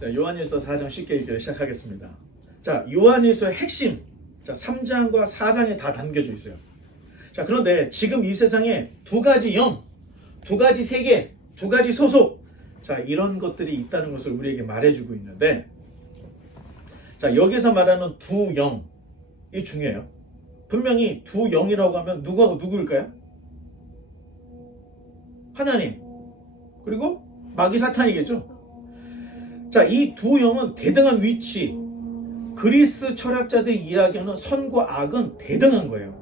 자, 요한일서 4장 쉽게 읽기를 시작하겠습니다. 자, 요한일서의 핵심, 자, 3장과 4장에 다 담겨져 있어요. 자, 그런데 지금 이 세상에 두 가지 영, 두 가지 세계, 두 가지 소속, 자, 이런 것들이 있다는 것을 우리에게 말해주고 있는데, 자, 여기서 말하는 두 영이 중요해요. 분명히 두 영이라고 하면 누구일까요? 하나님, 그리고 마귀 사탄이겠죠. 자, 이 두 영은 대등한 위치, 그리스 철학자들이 이야기하는 선과 악은 대등한 거예요.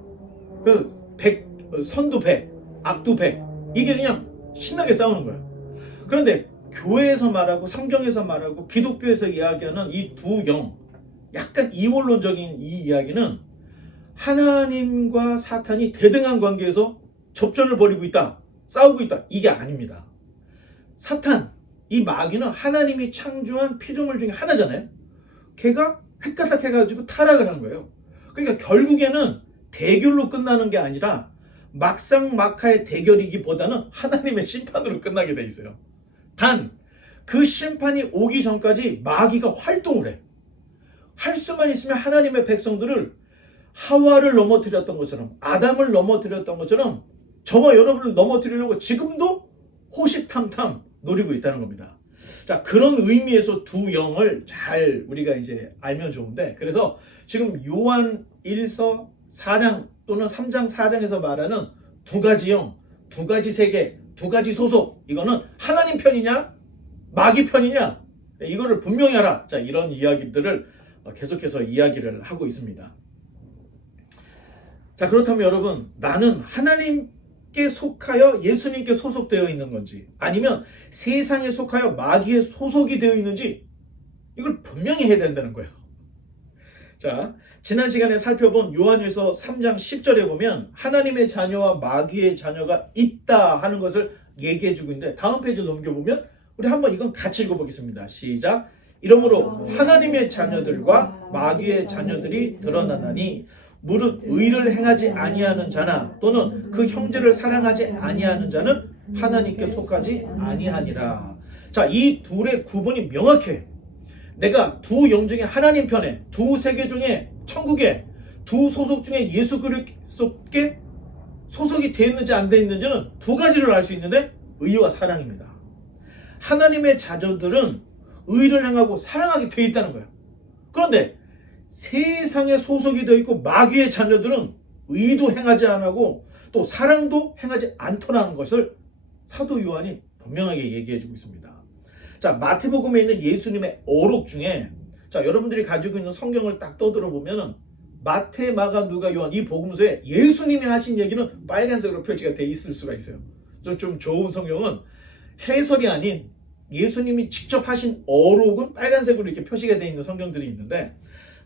선도 100, 악도 100, 이게 그냥 신나게 싸우는 거예요. 그런데 교회에서 말하고 성경에서 말하고 기독교에서 이야기하는 이 두 영, 약간 이원론적인 이 이야기는 하나님과 사탄이 대등한 관계에서 접전을 벌이고 있다, 싸우고 있다, 이게 아닙니다. 사탄, 이 마귀는 하나님이 창조한 피조물 중에 하나잖아요. 걔가 획가닥 해가지고 타락을 한 거예요. 그러니까 결국에는 대결로 끝나는 게 아니라 막상막하의 대결이기보다는 하나님의 심판으로 끝나게 돼 있어요. 단, 그 심판이 오기 전까지 마귀가 활동을 해. 할 수만 있으면 하나님의 백성들을 하와를 넘어뜨렸던 것처럼, 아담을 넘어뜨렸던 것처럼 저와 여러분을 넘어뜨리려고 지금도 호시탐탐 노리고 있다는 겁니다. 자, 그런 의미에서 두 영을 잘 우리가 이제 알면 좋은데, 그래서 지금 요한 1서 4장 또는 3장 4장에서 말하는 두 가지 영, 두 가지 세계, 두 가지 소속, 이거는 하나님 편이냐 마귀 편이냐, 이거를 분명히 알아. 자, 이런 이야기들을 계속해서 이야기를 하고 있습니다. 자, 그렇다면 여러분, 나는 하나님께 속하여 예수님께 소속되어 있는 건지, 아니면 세상에 속하여 마귀에 소속이 되어 있는지, 이걸 분명히 해야 된다는 거예요. 자, 지난 시간에 살펴본 요한일서 3장 10절에 보면 하나님의 자녀와 마귀의 자녀가 있다 하는 것을 얘기해주고 있는데, 다음 페이지 넘겨보면 우리 한번 이건 같이 읽어보겠습니다. 시작. 이러므로 하나님의 자녀들과 마귀의 자녀들이 드러나나니 무릇 의를 행하지 아니하는 자나 또는 그 형제를 사랑하지 아니하는 자는 하나님께 속하지 아니하니라. 자, 이 둘의 구분이 명확해. 내가 두 영 중에 하나님 편에, 두 세계 중에 천국에, 두 소속 중에 예수 그리스도께 소속이 되어 있는지 안 되어 있는지는 두 가지를 알 수 있는데, 의와 사랑입니다. 하나님의 자녀들은 의를 행하고 사랑하게 되어 있다는 거예요. 그런데 세상에 소속이 되어 있고 마귀의 자녀들은 의도 행하지 않고 또 사랑도 행하지 않더라는 것을 사도 요한이 분명하게 얘기해 주고 있습니다. 자, 마태복음에 있는 예수님의 어록 중에, 자, 여러분들이 가지고 있는 성경을 딱 떠들어 보면은 마태, 마가, 누가, 요한 이 복음서에 예수님이 하신 얘기는 빨간색으로 표시가 돼 있을 수가 있어요. 좀 좋은 성경은 해설이 아닌 예수님이 직접 하신 어록은 빨간색으로 이렇게 표시가 되어 있는 성경들이 있는데,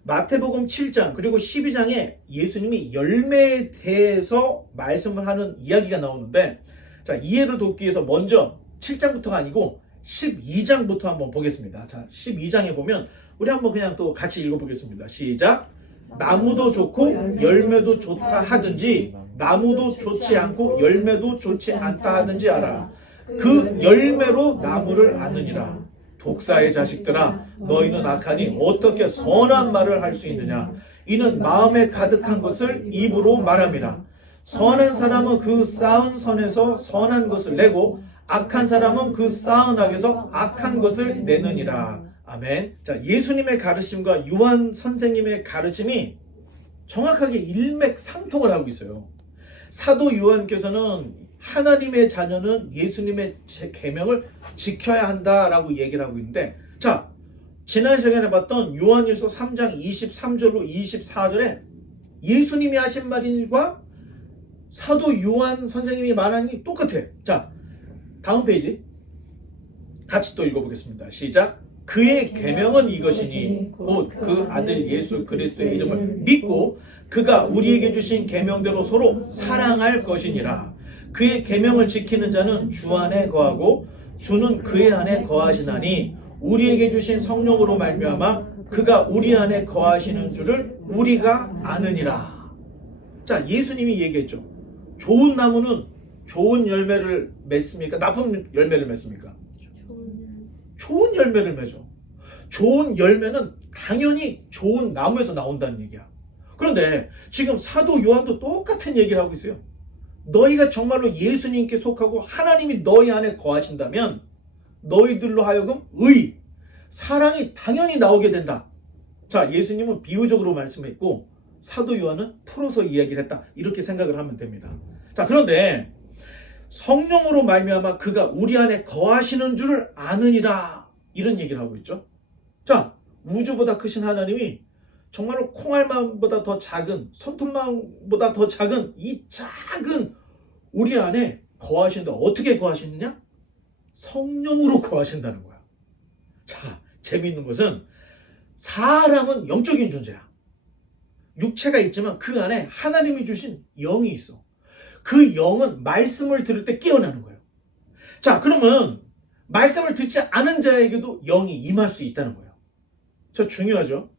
마태복음 7장 그리고 12장에 예수님이 열매에 대해서 말씀을 하는 이야기가 나오는데, 자, 이해를 돕기 위해서 먼저 7장부터가 아니고 12장부터 한번 보겠습니다. 자, 12장에 보면 우리 한번 그냥 또 같이 읽어보겠습니다. 시작. 나무도 좋고 열매도 좋다 하든지 나무도 좋지 않고 열매도 좋지 않다 하든지 알아. 그 열매로 나무를 아느니라. 독사의 자식들아, 너희는 악하니 어떻게 선한 말을 할 수 있느냐. 이는 마음에 가득한 것을 입으로 말함이라. 선한 사람은 그 쌓은 선에서 선한 것을 내고 악한 사람은 그 쌓은 악에서 악한 것을 내느니라. 아멘. 자, 예수님의 가르침과 요한 선생님의 가르침이 정확하게 일맥상통을 하고 있어요. 사도 요한께서는 하나님의 자녀는 예수님의 계명을 지켜야 한다라고 얘기를 하고 있는데, 자, 지난 시간에 봤던 요한일서 3장 23절로 24절에 예수님이 하신 말과 사도 요한 선생님이 말하는 게 똑같아. 자, 다음 페이지 같이 또 읽어보겠습니다. 시작. 그의 계명은 이것이니 곧 그 아들 예수 그리스도의 이름을 믿고 그가 우리에게 주신 계명대로 서로 사랑할 것이니라. 그의 계명을 지키는 자는 주 안에 거하고 주는 그의 안에 거하시나니 우리에게 주신 성령으로 말미암아 그가 우리 안에 거하시는 줄을 우리가 아느니라. 자, 예수님이 얘기했죠. 좋은 나무는 좋은 열매를 맺습니까? 나쁜 열매를 맺습니까? 좋은 열매를 맺어. 좋은 열매는 당연히 좋은 나무에서 나온다는 얘기야. 그런데 지금 사도 요한도 똑같은 얘기를 하고 있어요. 너희가 정말로 예수님께 속하고 하나님이 너희 안에 거하신다면 너희들로 하여금 의, 사랑이 당연히 나오게 된다. 자, 예수님은 비유적으로 말씀했고 사도 요한은 풀어서 이야기를 했다. 이렇게 생각을 하면 됩니다. 자, 그런데 성령으로 말미암아 그가 우리 안에 거하시는 줄을 아느니라. 이런 얘기를 하고 있죠. 자, 우주보다 크신 하나님이 정말로 콩알만보다 더 작은, 손톱만보다 더 작은 이 작은 우리 안에 거하신다. 어떻게 거하시느냐? 성령으로 거하신다는 거야. 자, 재미있는 것은 사람은 영적인 존재야. 육체가 있지만 그 안에 하나님이 주신 영이 있어. 그 영은 말씀을 들을 때 깨어나는 거예요. 자, 그러면 말씀을 듣지 않은 자에게도 영이 임할 수 있다는 거예요. 저 중요하죠?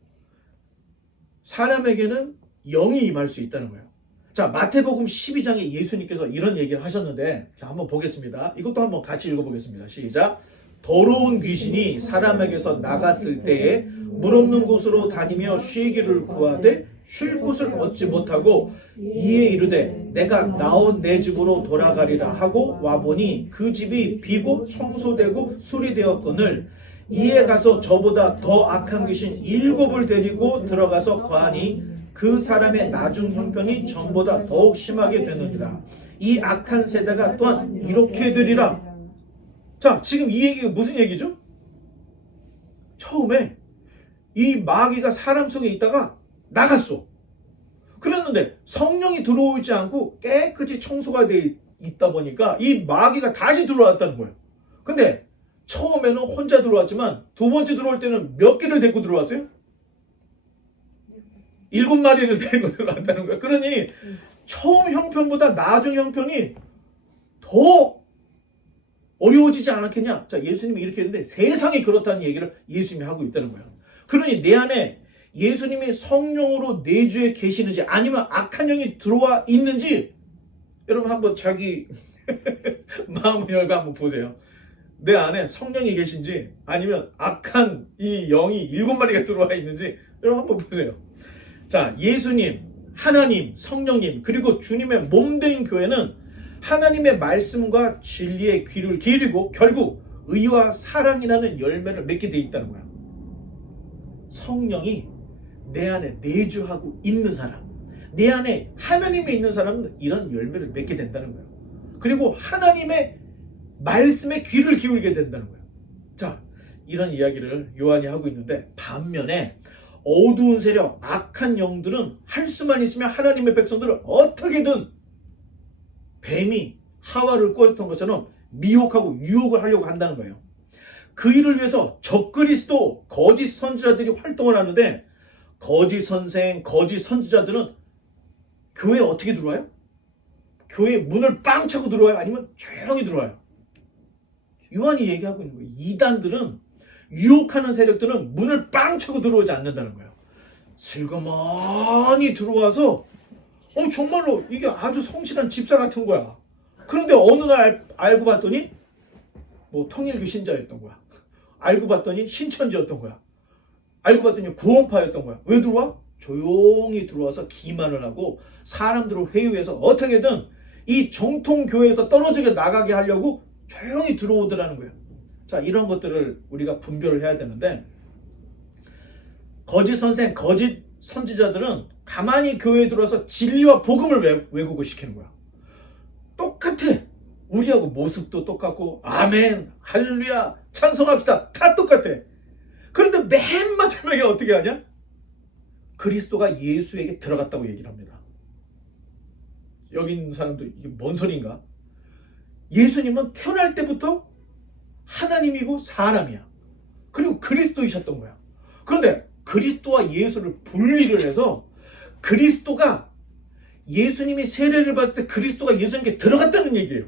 사람에게는 영이 임할 수 있다는 거예요. 자, 마태복음 12장에 예수님께서 이런 얘기를 하셨는데, 자, 한번 보겠습니다. 이것도 한번 같이 읽어보겠습니다. 시작. 더러운 귀신이 사람에게서 나갔을 때에 물 없는 곳으로 다니며 쉬기를 구하되 쉴 곳을 얻지 못하고 이에 이르되 내가 나온 내 집으로 돌아가리라 하고 와보니 그 집이 비고 청소되고 수리되었거늘 이에 가서 저보다 더 악한 귀신 7을 데리고 들어가서 거하니 그 사람의 나중 형편이 전보다 더욱 심하게 되느니라. 이 악한 세대가 또한 이렇게 되리라. 자, 지금 이 얘기가 무슨 얘기죠? 처음에 이 마귀가 사람 속에 있다가 나갔어. 그랬는데 성령이 들어오지 않고 깨끗이 청소가 돼 있다 보니까 이 마귀가 다시 들어왔다는 거예요. 근데 처음에는 혼자 들어왔지만 두 번째 들어올 때는 몇 개를 데리고 들어왔어요? 7마리를 데리고 들어왔다는 거예요. 그러니 처음 형편보다 나중 형편이 더 어려워지지 않았겠냐? 자, 예수님이 이렇게 했는데 세상이 그렇다는 얘기를 예수님이 하고 있다는 거예요. 그러니 내 안에 예수님이 성령으로 내주에 계시는지 아니면 악한 영이 들어와 있는지 여러분 한번 자기 마음을 열고 한번 보세요. 내 안에 성령이 계신지 아니면 악한 이 영이 7마리가 들어와 있는지 여러분 한번 보세요. 자, 예수님, 하나님, 성령님 그리고 주님의 몸된 교회는 하나님의 말씀과 진리의 귀를 기울이고 결국 의와 사랑이라는 열매를 맺게 돼 있다는 거야. 성령이 내 안에 내주하고 있는 사람, 내 안에 하나님이 있는 사람은 이런 열매를 맺게 된다는 거예요. 그리고 하나님의 말씀에 귀를 기울이게 된다는 거예요. 자, 이런 이야기를 요한이 하고 있는데 반면에 어두운 세력, 악한 영들은 할 수만 있으면 하나님의 백성들을 어떻게든 뱀이 하와를 꼬였던 것처럼 미혹하고 유혹을 하려고 한다는 거예요. 그 일을 위해서 적그리스도, 거짓 선지자들이 활동을 하는데 거짓 선생, 거짓 선지자들은 교회에 어떻게 들어와요? 교회 문을 빵 차고 들어와요? 아니면 조용히 들어와요? 요한이 얘기하고 있는 거예요. 이단들은 유혹하는 세력들은 문을 빵 차고 들어오지 않는다는 거예요. 슬그머니 들어와서 정말로 이게 아주 성실한 집사 같은 거야. 그런데 어느 날 알고 봤더니 뭐 통일교 신자였던 거야. 알고 봤더니 신천지였던 거야. 알고 봤더니 구원파였던 거야. 왜 들어와? 조용히 들어와서 기만을 하고 사람들을 회유해서 어떻게든 이 정통교회에서 떨어지게 나가게 하려고 조용히 들어오더라는 거예요. 자, 이런 것들을 우리가 분별을 해야 되는데 거짓 선생, 거짓 선지자들은 가만히 교회에 들어와서 진리와 복음을 왜곡을 시키는 거야. 똑같아. 우리하고 모습도 똑같고 아멘, 할렐루야, 찬송합시다. 다 똑같아. 그런데 맨 마지막에 어떻게 하냐? 그리스도가 예수에게 들어갔다고 얘기를 합니다. 여기 있는 사람들 이게 뭔 소리인가? 예수님은 태어날 때부터 하나님이고 사람이야. 그리고 그리스도이셨던 거야. 그런데 그리스도와 예수를 분리를 해서 그리스도가 예수님이 세례를 받을 때 그리스도가 예수님께 들어갔다는 얘기예요.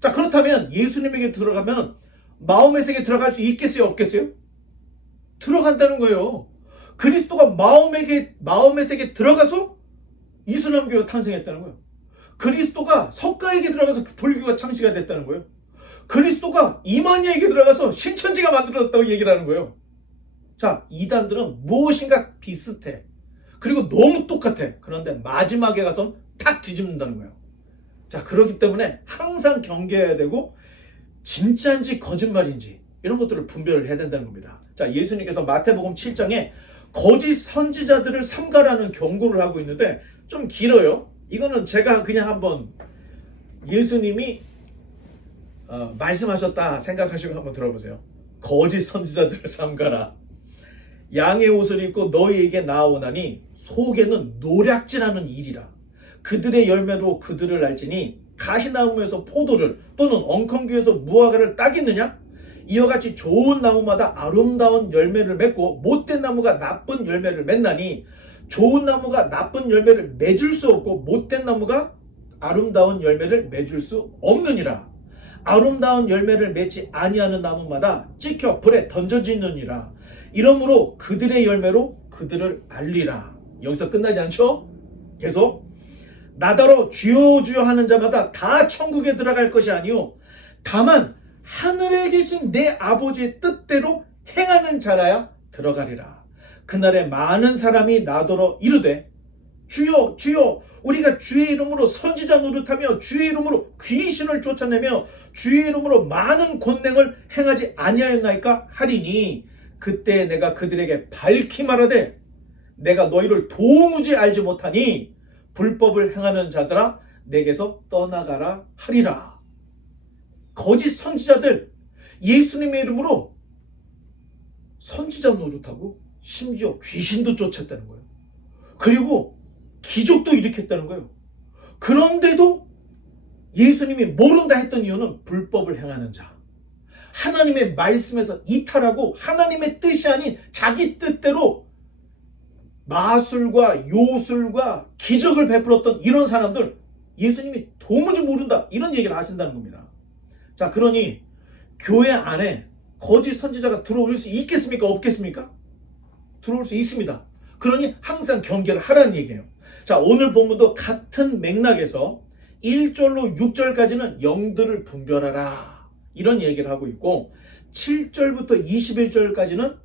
자, 그렇다면 예수님에게 들어가면 마음의 세계에 들어갈 수 있겠어요? 없겠어요? 들어간다는 거예요. 그리스도가 마음의 세계에 들어가서 이슬람교가 탄생했다는 거예요. 그리스도가 석가에게 들어가서 불교가 창시가 됐다는 거예요. 그리스도가 이만희에게 들어가서 신천지가 만들어졌다고 얘기를 하는 거예요. 자, 이단들은 무엇인가 비슷해. 그리고 너무 똑같아. 그런데 마지막에 가서 탁 뒤집는다는 거예요. 자, 그렇기 때문에 항상 경계해야 되고 진짜인지 거짓말인지 이런 것들을 분별을 해야 된다는 겁니다. 자, 예수님께서 마태복음 7장에 거짓 선지자들을 삼가라는 경고를 하고 있는데 좀 길어요. 이거는 제가 그냥 한번 예수님이 말씀하셨다 생각하시고 한번 들어보세요. 거짓 선지자들을 삼가라. 양의 옷을 입고 너희에게 나아오나니 속에는 노략질하는 일이라. 그들의 열매로 그들을 알지니 가시나무에서 포도를 또는 엉겅퀴에서 무화과를 따겠느냐? 이와 같이 좋은 나무마다 아름다운 열매를 맺고 못된 나무가 나쁜 열매를 맺나니 좋은 나무가 나쁜 열매를 맺을 수 없고 못된 나무가 아름다운 열매를 맺을 수 없느니라. 아름다운 열매를 맺지 아니하는 나무마다 찍혀 불에 던져지느니라. 이러므로 그들의 열매로 그들을 알리라. 여기서 끝나지 않죠? 계속 나더러 주여 주여 하는 자마다 다 천국에 들어갈 것이 아니요 다만 하늘에 계신 내 아버지의 뜻대로 행하는 자라야 들어가리라. 그날에 많은 사람이 나더러 이르되 주여 주여 우리가 주의 이름으로 선지자 노릇하며 주의 이름으로 귀신을 쫓아내며 주의 이름으로 많은 권능을 행하지 아니하였나이까 하리니 그때 내가 그들에게 밝히 말하되 내가 너희를 도무지 알지 못하니 불법을 행하는 자들아 내게서 떠나가라 하리라. 거짓 선지자들 예수님의 이름으로 선지자 노릇하고 심지어 귀신도 쫓았다는 거예요. 그리고 기적도 일으켰다는 거예요. 그런데도 예수님이 모른다 했던 이유는 불법을 행하는 자, 하나님의 말씀에서 이탈하고 하나님의 뜻이 아닌 자기 뜻대로 마술과 요술과 기적을 베풀었던 이런 사람들 예수님이 도무지 모른다 이런 얘기를 하신다는 겁니다. 자, 그러니 교회 안에 거짓 선지자가 들어올 수 있겠습니까? 없겠습니까? 들어올 수 있습니다. 그러니 항상 경계를 하라는 얘기예요. 자, 오늘 본문도 같은 맥락에서 1절로 6절까지는 영들을 분별하라 이런 얘기를 하고 있고 7절부터 21절까지는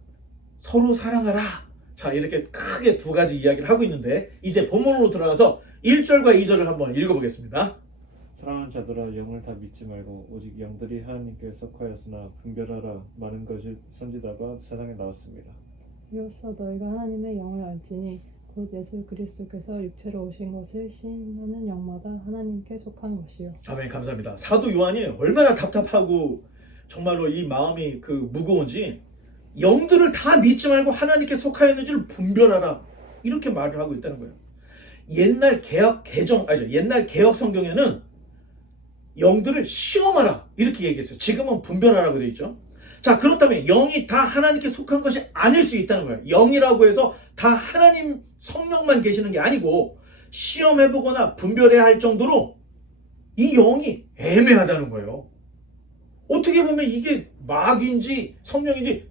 서로 사랑하라. 자, 이렇게 크게 두 가지 이야기를 하고 있는데 이제 본문으로 들어가서 1절과 2절을 한번 읽어보겠습니다. 사랑하는 자들아 영을 다 믿지 말고 오직 영들이 하나님께 속하였으나 분별하라. 많은 것이 선지자가 세상에 나왔습니다. 이로써 너희가 하나님의 영을 알지니 곧 예수 그리스도께서 육체로 오신 것을 시인하는 영마다 하나님께 속한 것이요. 아멘. 감사합니다. 사도 요한이 얼마나 답답하고 정말로 이 마음이 무거운지 영들을 다 믿지 말고 하나님께 속하였는지를 분별하라 이렇게 말을 하고 있다는 거예요. 옛날 개혁 성경에는 영들을 시험하라 이렇게 얘기했어요. 지금은 분별하라고 되어 있죠. 자, 그렇다면 영이 다 하나님께 속한 것이 아닐 수 있다는 거예요. 영이라고 해서 다 하나님 성령만 계시는 게 아니고 시험해보거나 분별해야 할 정도로 이 영이 애매하다는 거예요. 어떻게 보면 이게 마귀인지 성령인지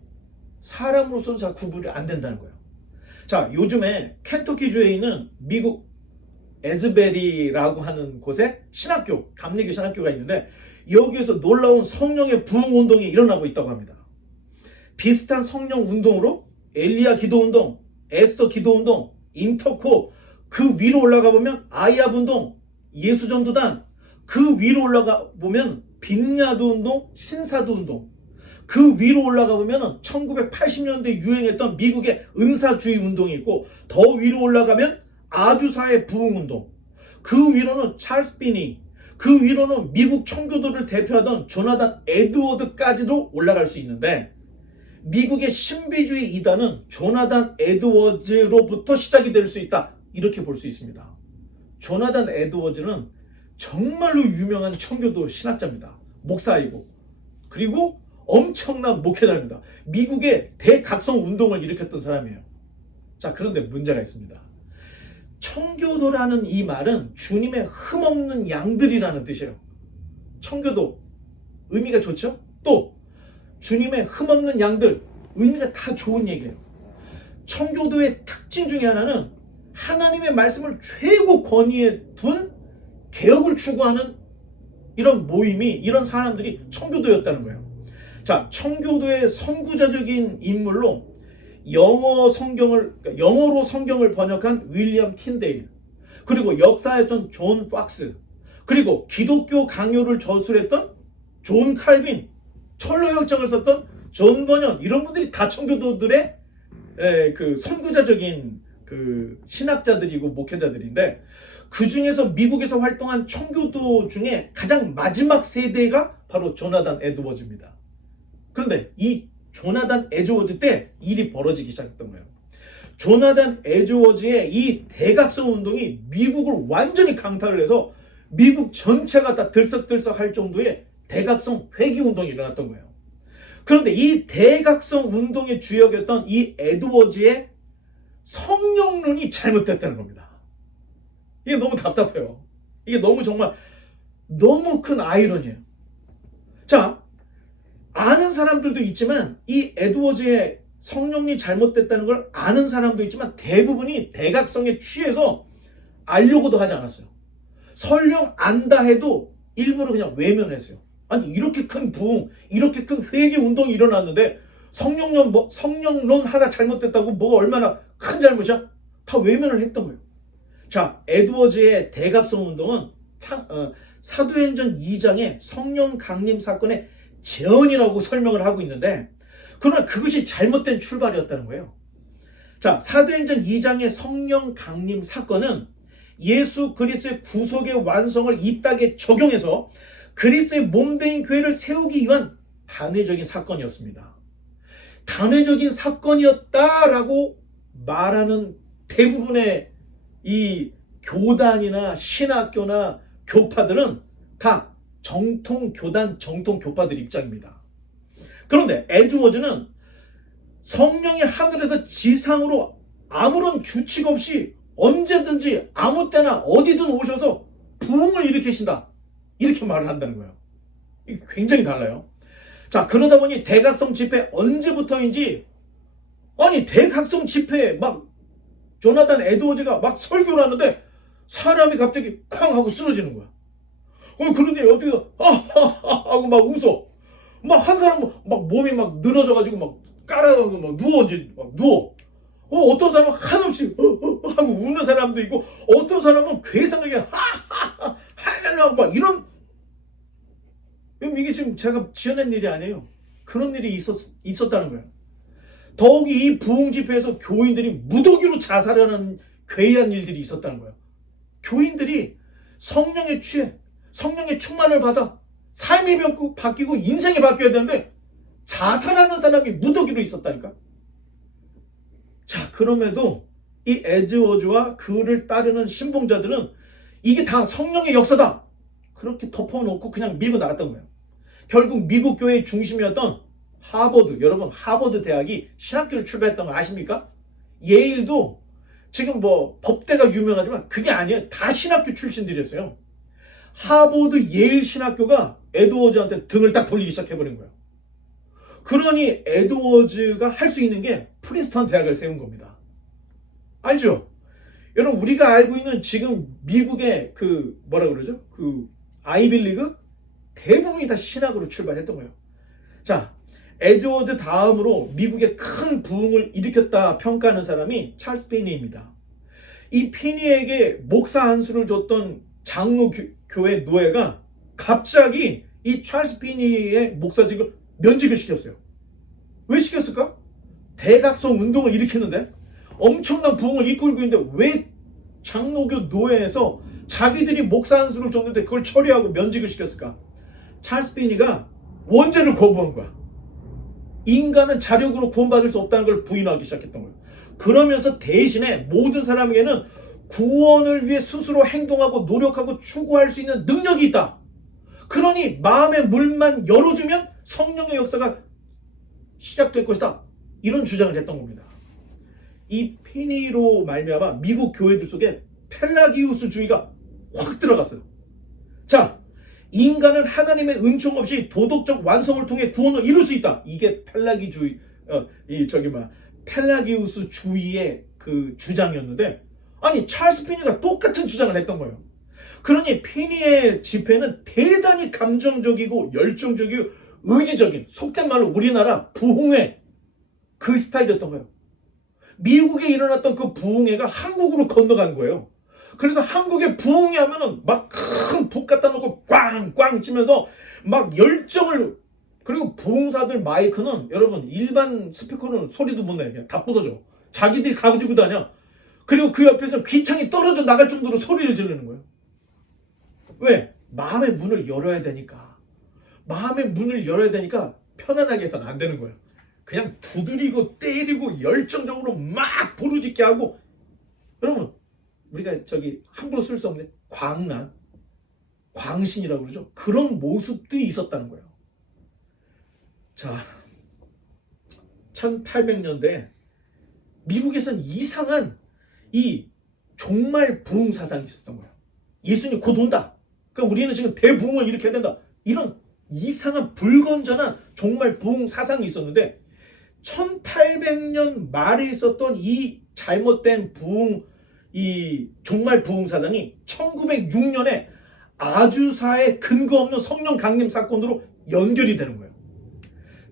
사람으로서는 잘 구분이 안 된다는 거예요. 자, 요즘에 켄터키주에 있는 미국 에즈베리라고 하는 곳에 신학교, 감리교 신학교가 있는데 여기에서 놀라운 성령의 부흥 운동이 일어나고 있다고 합니다. 비슷한 성령 운동으로 엘리야 기도 운동, 에스더 기도 운동, 인터코, 그 위로 올라가 보면 아이압 운동, 예수전도단, 그 위로 올라가 보면 빈야드 운동, 신사도 운동, 그 위로 올라가 보면 1980년대 유행했던 미국의 은사주의 운동이 있고 더 위로 올라가면 아주사의 부흥운동, 그 위로는 찰스 비니, 그 위로는 미국 청교도를 대표하던 조나단 에드워드까지도 올라갈 수 있는데 미국의 신비주의 이단은 조나단 에드워즈로부터 시작이 될 수 있다 이렇게 볼 수 있습니다. 조나단 에드워즈는 정말로 유명한 청교도 신학자입니다. 목사이고 그리고 엄청난 목회자입니다. 미국의 대각성 운동을 일으켰던 사람이에요. 자, 그런데 문제가 있습니다. 청교도라는 이 말은 주님의 흠없는 양들이라는 뜻이에요. 청교도 의미가 좋죠? 또 주님의 흠없는 양들 의미가 다 좋은 얘기예요. 청교도의 특징 중에 하나는 하나님의 말씀을 최고 권위에 둔 개혁을 추구하는 이런 모임이 이런 사람들이 청교도였다는 거예요. 자, 청교도의 선구자적인 인물로 영어로 성경을 번역한 윌리엄 틴데일, 그리고 역사였던 존 팍스, 그리고 기독교 강요를 저술했던 존 칼빈, 철로역정을 썼던 존 번연, 이런 분들이 다 청교도들의 그 선구자적인 그 신학자들이고 목회자들인데, 그 중에서 미국에서 활동한 청교도 중에 가장 마지막 세대가 바로 조나단 에드워즈입니다. 그런데 이 조나단 에드워즈 때 일이 벌어지기 시작했던 거예요. 조나단 에드워즈의 이 대각성 운동이 미국을 완전히 강타를 해서 미국 전체가 다 들썩들썩 할 정도의 대각성 회귀 운동이 일어났던 거예요. 그런데 이 대각성 운동의 주역이었던 이 에드워즈의 성령론이 잘못됐다는 겁니다. 이게 너무 답답해요. 이게 정말 너무 큰 아이러니예요. 자, 아는 사람들도 있지만 이 에드워즈의 성령이 잘못됐다는 걸 아는 사람도 있지만 대부분이 대각성에 취해서 알려고도 하지 않았어요. 설령 안다 해도 일부러 그냥 외면을 했어요. 아니, 이렇게 큰 부흥, 이렇게 큰 회개 운동이 일어났는데 성령론 하나 잘못됐다고 뭐가 얼마나 큰 잘못이야? 다 외면을 했던 거예요. 자, 에드워즈의 대각성 운동은 사도행전 2장의 성령 강림 사건의 재현이라고 설명을 하고 있는데, 그러나 그것이 잘못된 출발이었다는 거예요. 자, 사도행전 2장의 성령 강림 사건은 예수 그리스도의 구속의 완성을 이 땅에 적용해서 그리스도의 몸된 교회를 세우기 위한 단회적인 사건이었습니다. 단회적인 사건이었다라고 말하는 대부분의 이 교단이나 신학교나 교파들은 다 정통교단, 정통교파들 입장입니다. 그런데 에드워즈는 성령이 하늘에서 지상으로 아무런 규칙 없이 언제든지 아무 때나 어디든 오셔서 부흥을 일으키신다, 이렇게 말을 한다는 거예요. 이게 굉장히 달라요. 자, 그러다 보니 대각성 집회 언제부터인지, 아니 대각성 집회에 막 조나단 에드워즈가 막 설교를 하는데 사람이 갑자기 쾅 하고 쓰러지는 거야. 그런데 어떻게 하고 막 웃어. 막 한 사람은 막 몸이 막 늘어져가지고 막 깔아가고 막 누워. 어떤 사람은 한없이 하고 우는 사람도 있고, 어떤 사람은 괴상하게 할렐루야 막 이런. 이게 지금 제가 지어낸 일이 아니에요. 그런 일이 있었다는 거예요. 더욱이 이 부흥 집회에서 교인들이 무더기로 자살하는 괴이한 일들이 있었다는 거예요. 교인들이 성령에 취해 성령의 충만을 받아 삶이 바뀌고 인생이 바뀌어야 되는데 자살하는 사람이 무더기로 있었다니까. 자, 그럼에도 이 에드워즈와 그를 따르는 신봉자들은 이게 다 성령의 역사다, 그렇게 덮어놓고 그냥 밀고 나갔던 거예요. 결국 미국 교회의 중심이었던 하버드, 여러분 하버드 대학이 신학교를 출발했던 거 아십니까? 예일도 지금 뭐 법대가 유명하지만 그게 아니에요. 다 신학교 출신들이었어요. 하버드, 예일 신학교가 에드워즈한테 등을 딱 돌리기 시작해버린 거예요. 그러니 에드워즈가 할 수 있는 게 프린스턴 대학을 세운 겁니다. 알죠? 여러분, 우리가 알고 있는 지금 미국의 그 뭐라 그러죠? 그 아이빌리그 대부분이 다 신학으로 출발했던 거예요. 자, 에드워즈 다음으로 미국의 큰 부흥을 일으켰다 평가하는 사람이 찰스 피니입니다. 이 피니에게 목사 안수를 줬던 장로 교회 노예가 갑자기 이 찰스 피니의 목사직을 면직을 시켰어요. 왜 시켰을까? 대각성 운동을 일으켰는데, 엄청난 부흥을 이끌고 있는데 왜 장로교 노예에서 자기들이 목사 안수를 줬는데 그걸 처리하고 면직을 시켰을까? 찰스 피니가 원죄를 거부한 거야. 인간은 자력으로 구원받을 수 없다는 걸 부인하기 시작했던 거예요. 그러면서 대신에 모든 사람에게는 구원을 위해 스스로 행동하고 노력하고 추구할 수 있는 능력이 있다. 그러니 마음의 문만 열어주면 성령의 역사가 시작될 것이다, 이런 주장을 했던 겁니다. 이 피니로 말미암아 미국 교회들 속에 펠라기우스주의가 확 들어갔어요. 자, 인간은 하나님의 은총 없이 도덕적 완성을 통해 구원을 이룰 수 있다. 이게 펠라기우스주의의 그 주장이었는데, 아니 찰스 피니가 똑같은 주장을 했던 거예요. 그러니 피니의 집회는 대단히 감정적이고 열정적이고 의지적인, 속된 말로 우리나라 부흥회 그 스타일이었던 거예요. 미국에 일어났던 그 부흥회가 한국으로 건너간 거예요. 그래서 한국에 부흥회 하면은 막 큰 북 갖다 놓고 꽝꽝 치면서 막 열정을, 그리고 부흥사들 마이크는 여러분 일반 스피커는 소리도 못 내요. 그냥 다 부서져. 자기들이 가지고 다녀. 그리고 그 옆에서 귀창이 떨어져 나갈 정도로 소리를 지르는 거예요. 왜? 마음의 문을 열어야 되니까. 마음의 문을 열어야 되니까 편안하게 해서는 안 되는 거예요. 그냥 두드리고 때리고 열정적으로 막 부르짖게 하고, 여러분 우리가 저기 함부로 쓸 수 없는 광란, 광신이라고 그러죠. 그런 모습들이 있었다는 거예요. 자, 1800년대 미국에선 이상한 이 종말 부흥 사상이 있었던 거예요. 예수님 곧 온다. 그러니까 우리는 지금 대부흥을 일으켜야 된다. 이런 이상한 불건전한 종말 부흥 사상이 있었는데 1800년 말에 있었던 이 잘못된 부흥, 이 종말 부흥 사상이 1906년에 아주사의 근거 없는 성령 강림 사건으로 연결이 되는 거예요.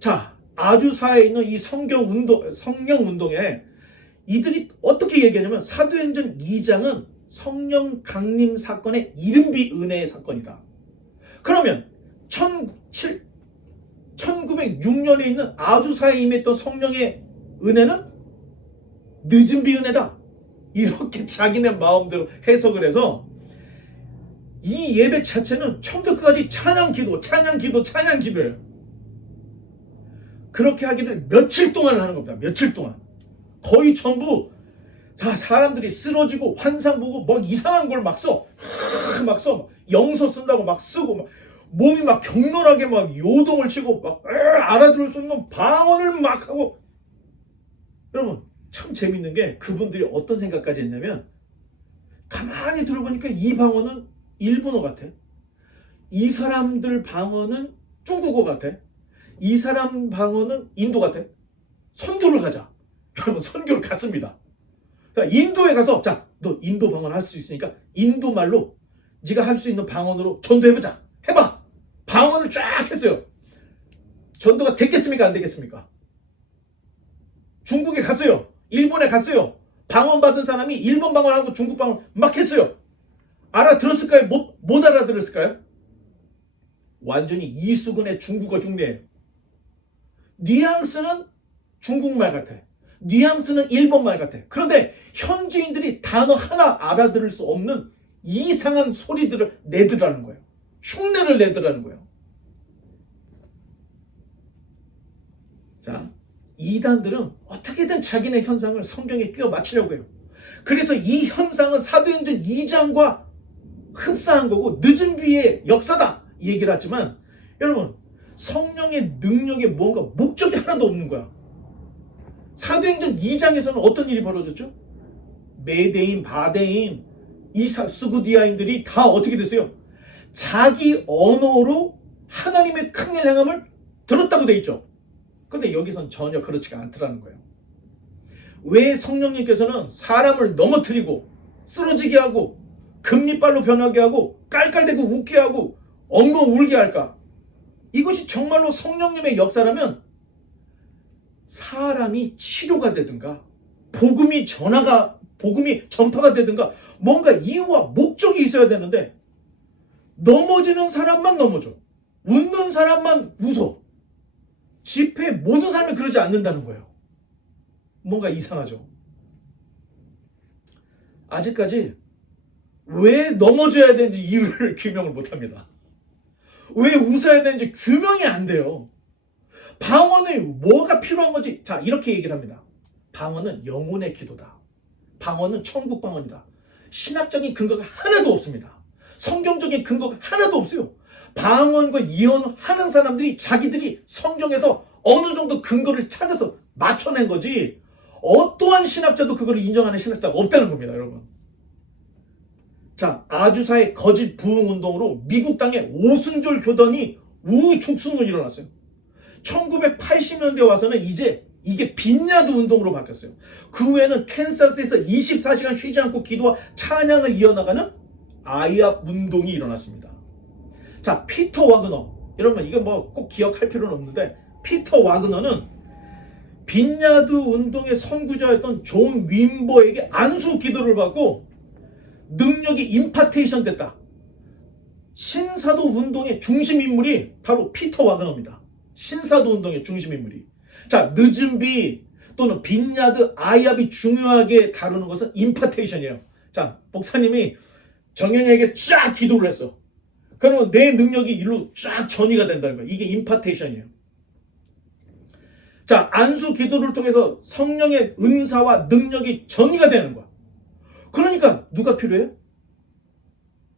자, 아주사에 있는 이 성령 운동에 이들이 어떻게 얘기하냐면 사도행전 2장은 성령 강림 사건의 이른비 은혜의 사건이다. 그러면 1906년에 있는 아주사에 임했던 성령의 은혜는 늦은 비 은혜다. 이렇게 자기네 마음대로 해석을 해서 이 예배 자체는 처음부터 끝까지 찬양 기도예요. 그렇게 하기를 며칠 동안 하는 겁니다. 며칠 동안. 거의 전부 사람들이 쓰러지고 환상 보고 막 이상한 걸 막 써. 영서 쓴다고 막 쓰고 막 몸이 막 격렬하게 막 요동을 치고 막 알아들을 수 없는 방언을 막 하고. 여러분 참 재밌는 게 그분들이 어떤 생각까지 했냐면 가만히 들어보니까 이 방언은 일본어 같아. 이 사람들 방언은 중국어 같아. 이 사람 방언은 인도 같아. 선교를 가자. 여러분 선교를 갔습니다. 그러니까 인도에 가서 자, 너 인도 방언 할 수 있으니까 인도 말로 네가 할 수 있는 방언으로 전도해보자. 해봐. 방언을 쫙 했어요. 전도가 됐겠습니까? 안 되겠습니까? 중국에 갔어요. 일본에 갔어요. 방언 받은 사람이 일본 방언하고 중국 방언 막 했어요. 알아들었을까요? 못 알아들었을까요? 완전히 이수근의 중국어 흉내예요. 뉘앙스는 중국말 같아. 뉘앙스는 일본말 같아. 그런데 현지인들이 단어 하나 알아들을 수 없는 이상한 소리들을 내더라는 거예요. 흉내를 내더라는 거예요. 자, 이단들은 어떻게든 자기네 현상을 성경에 끼워 맞추려고 해요. 그래서 이 현상은 사도행전 2장과 흡사한 거고 늦은 비의 역사다 이 얘기를 하지만 여러분 성령의 능력에 뭔가 목적이 하나도 없는 거야. 사도행전 2장에서는 어떤 일이 벌어졌죠? 메대인, 바대인, 수구디아인들이 다 어떻게 됐어요? 자기 언어로 하나님의 큰 일 행함을 들었다고 돼 있죠. 근데 여기선 전혀 그렇지가 않더라는 거예요. 왜 성령님께서는 사람을 넘어뜨리고 쓰러지게 하고 금리발로 변하게 하고 깔깔대고 웃게 하고 엉엉 울게 할까? 이것이 정말로 성령님의 역사라면 사람이 치료가 되든가 복음이 전파가 되든가 뭔가 이유와 목적이 있어야 되는데 넘어지는 사람만 넘어져. 웃는 사람만 웃어. 집회 모든 사람이 그러지 않는다는 거예요. 뭔가 이상하죠. 아직까지 왜 넘어져야 되는지 이유를 규명을 못합니다. 왜 웃어야 되는지 규명이 안 돼요. 방언이 뭐가 필요한 거지? 자, 이렇게 얘기를 합니다. 방언은 영혼의 기도다. 방언은 천국 방언이다. 신학적인 근거가 하나도 없습니다. 성경적인 근거가 하나도 없어요. 방언과 예언하는 사람들이 자기들이 성경에서 어느 정도 근거를 찾아서 맞춰낸 거지 어떠한 신학자도 그걸 인정하는 신학자가 없다는 겁니다, 여러분. 자, 아주사의 거짓 부흥 운동으로 미국 땅에 오순절 교단이 우후죽순으로 일어났어요. 1980년대 와서는 이제 이게 빈야드 운동으로 바뀌었어요. 그 후에는 캔사스에서 24시간 쉬지 않고 기도와 찬양을 이어나가는 아이압 운동이 일어났습니다. 자, 피터 와그너. 여러분 이거 뭐 꼭 기억할 필요는 없는데 피터 와그너는 빈야드 운동의 선구자였던 존 윈버에게 안수 기도를 받고 능력이 임파테이션 됐다. 신사도 운동의 중심 인물이 바로 피터 와그너입니다. 신사도 운동의 중심 인물이. 자, 늦은 비 또는 빈야드 아이압이 중요하게 다루는 것은 임파테이션이에요. 자, 목사님이 정현이에게 쫙 기도를 했어. 그러면 내 능력이 일로 쫙 전이가 된다는 거예요. 이게 임파테이션이에요. 자, 안수 기도를 통해서 성령의 은사와 능력이 전이가 되는 거야. 그러니까 누가 필요해요?